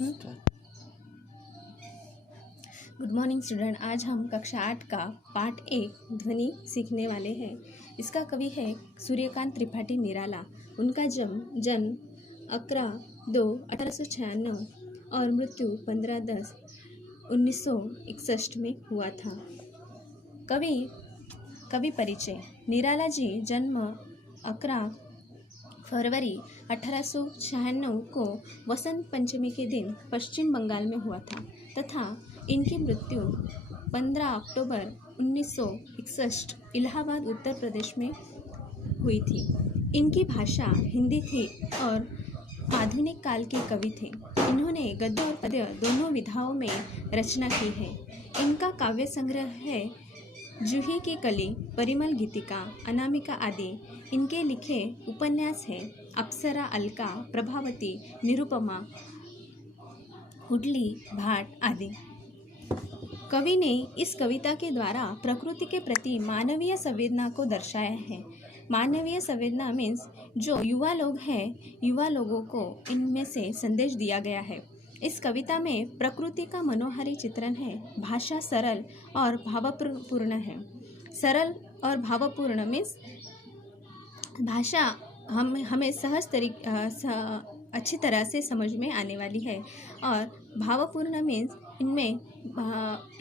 Good morning student. आज हम कक्षा 8 का पाठ 1 ध्वनि सीखने वाले हैं। इसका कवि है सूर्यकांत त्रिपाठी निराला। उनका जन्म 11/2/1896 और मृत्यु 15/10/1961 में हुआ था। कवि परिचय। निराला जी जन्म 11 फरवरी 1896 को वसंत पंचमी के दिन पश्चिम बंगाल में हुआ था तथा इनकी मृत्यु 15 अक्टूबर 1961 इलाहाबाद उत्तर प्रदेश में हुई थी। इनकी भाषा हिंदी थी और आधुनिक काल के कवि थे। इन्होंने गद्य और पद्य दोनों विधाओं में रचना की है। इनका काव्य संग्रह है जूही की कली, परिमल गीतिका, अनामिका आदि। इनके लिखे उपन्यास हैं अप्सरा, अलका, प्रभावती, निरुपमा, हुडली, भाट आदि। कवि ने इस कविता के द्वारा प्रकृति के प्रति मानवीय संवेदना को दर्शाया है। मानवीय संवेदना मीन्स जो युवा लोग हैं, युवा लोगों को इनमें से संदेश दिया गया है। इस कविता में प्रकृति का मनोहारी चित्रण है। भाषा सरल और भावपूर्ण है। सरल और भावपूर्ण मीन्स भाषा हमें अच्छी तरह से समझ में आने वाली है और भावपूर्ण मीन्स इनमें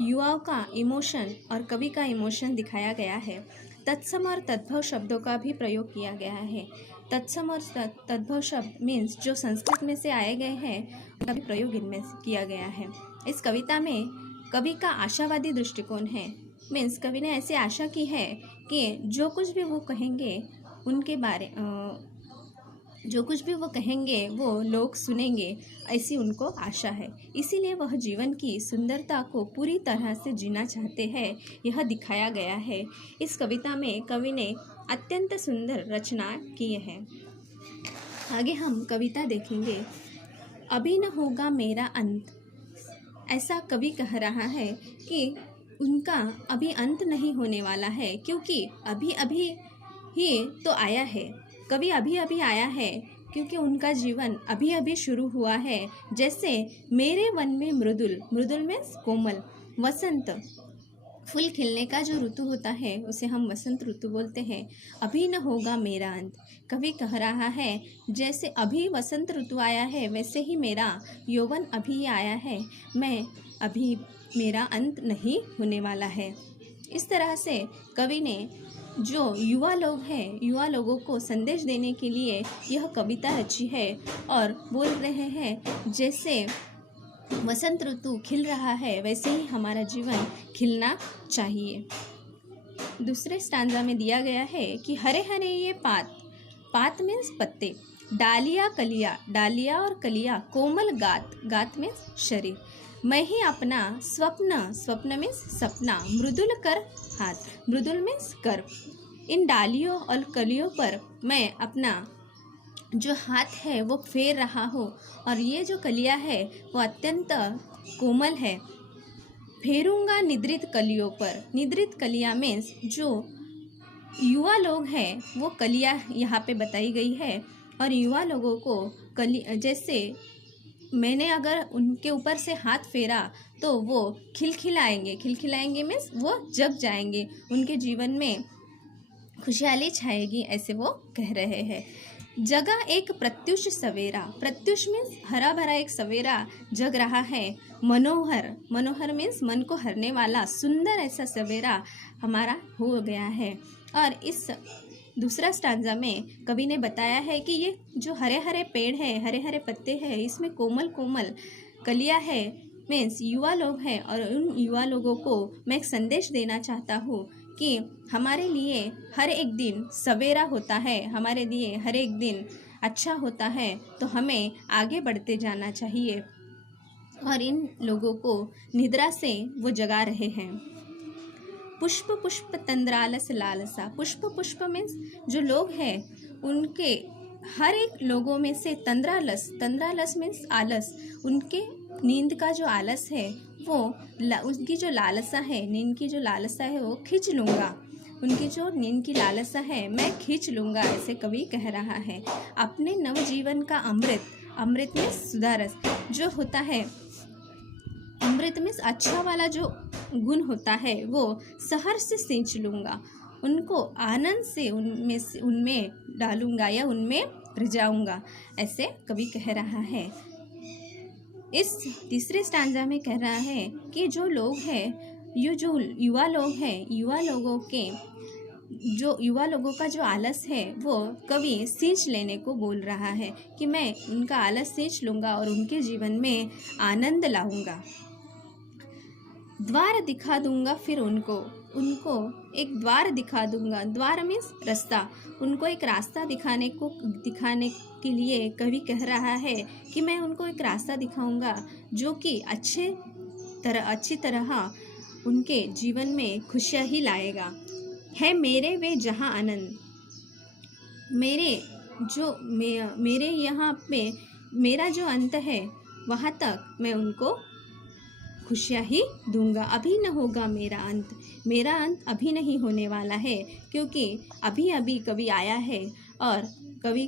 युवाओं का इमोशन और कवि का इमोशन दिखाया गया है। तत्सम और तद्भव शब्दों का भी प्रयोग किया गया है। तत्सम और तद्भव शब्द मीन्स जो संस्कृत में से आए गए हैं उनका भी प्रयोग इनमें किया गया है। इस कविता में कवि का आशावादी दृष्टिकोण है। मीन्स कवि ने ऐसी आशा की है कि जो कुछ भी वो कहेंगे वो लोग सुनेंगे, ऐसी उनको आशा है। इसीलिए वह जीवन की सुंदरता को पूरी तरह से जीना चाहते हैं, यह दिखाया गया है। इस कविता में कवि ने अत्यंत सुंदर रचना की है। आगे हम कविता देखेंगे। अभी न होगा मेरा अंत। ऐसा कवि कह रहा है कि उनका अभी अंत नहीं होने वाला है, क्योंकि अभी अभी ही तो आया है। कवि अभी अभी आया है क्योंकि उनका जीवन अभी अभी शुरू हुआ है। जैसे मेरे वन में मृदुल मीन्स कोमल, वसंत फूल खिलने का जो ऋतु होता है उसे हम वसंत ऋतु बोलते हैं। अभी न होगा मेरा अंत। कवि कह रहा है जैसे अभी वसंत ऋतु आया है वैसे ही मेरा यौवन अभी आया है, अभी मेरा अंत नहीं होने वाला है। इस तरह से कवि ने जो युवा लोग हैं, युवा लोगों को संदेश देने के लिए यह कविता रची है और बोल रहे हैं जैसे वसंत ऋतु खिल रहा है वैसे ही हमारा जीवन खिलना चाहिए। दूसरे स्टांजा में दिया गया है कि हरे हरे ये पात मीन्स पत्ते, डालिया और कलिया, कोमल गात मीन्स शरीर। मैं ही अपना स्वप्न मीन्स सपना, मृदुल कर हाथ, मृदुल मीन्स कर। इन डालियों और कलियों पर मैं अपना जो हाथ है वो फेर रहा हूँ और ये जो कलिया है वो अत्यंत कोमल है। फेरूंगा निद्रित कलियों पर। निद्रित कलिया मीन्स जो युवा लोग हैं वो कलिया यहाँ पे बताई गई है। और युवा लोगों को जैसे मैंने अगर उनके ऊपर से हाथ फेरा तो वो खिलखिलाएंगे मीन्स वो जग जाएंगे, उनके जीवन में खुशहाली छाएगी, ऐसे वो कह रहे हैं। जगा एक प्रत्युष सवेरा। प्रत्युष मीन्स हरा भरा एक सवेरा जग रहा है। मनोहर मीन्स मन को हरने वाला सुंदर ऐसा सवेरा हमारा हो गया है। और इस दूसरा स्टांजा में कवि ने बताया है कि ये जो हरे हरे पेड़ है, हरे हरे पत्ते हैं, इसमें कोमल कलिया है मीन्स युवा लोग हैं। और उन युवा लोगों को मैं एक संदेश देना चाहता हूँ कि हमारे लिए हर एक दिन सवेरा होता है, हमारे लिए हर एक दिन अच्छा होता है, तो हमें आगे बढ़ते जाना चाहिए। और इन लोगों को निद्रा से वो जगा रहे हैं। पुष्प तंद्रालस लालसा। पुष्प मीन्स जो लोग हैं उनके हर एक लोगों में से तंद्रालस मीन्स आलस, उनके नींद का जो आलस है वो उनकी जो लालसा है, नींद की जो लालसा है वो खींच लूँगा। उनकी जो नींद की लालसा है मैं खींच लूँगा, ऐसे कवि कह रहा है। अपने नवजीवन का अमृत अमृत में सुधा रस जो होता है, अमृत में अच्छा वाला जो गुण होता है वो सहर्ष से सींच लूँगा, उनको आनंद से उनमें डालूँगा या उनमें रिझाऊँगा, ऐसे कवि कह रहा है। इस तीसरे स्टांजा में कह रहा है कि जो लोग हैं, ये जो युवा लोग हैं, युवा लोगों का जो आलस है वो कवि सींच लेने को बोल रहा है कि मैं उनका आलस सींच लूँगा और उनके जीवन में आनंद लाऊंगा। द्वार दिखा दूंगा फिर उनको एक द्वार दिखा दूंगा। द्वार मीन्स रास्ता, उनको एक रास्ता दिखाने के लिए कवि कह रहा है कि मैं उनको एक रास्ता दिखाऊंगा जो कि अच्छी तरह उनके जीवन में खुशियाँ ही लाएगा। है मेरे वे जहाँ आनंद, मेरे यहाँ पे मेरा जो अंत है वहाँ तक मैं उनको खुशियाँ ही दूंगा। अभी न होगा मेरा अंत अभी नहीं होने वाला है, क्योंकि अभी अभी कवि आया है और कवि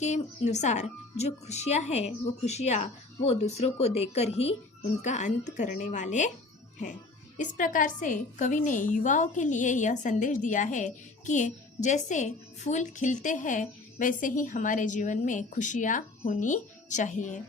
के अनुसार जो खुशियाँ है वो खुशियाँ वो दूसरों को देकर ही उनका अंत करने वाले हैं। इस प्रकार से कवि ने युवाओं के लिए यह संदेश दिया है कि जैसे फूल खिलते हैं वैसे ही हमारे जीवन में खुशियाँ होनी चाहिए।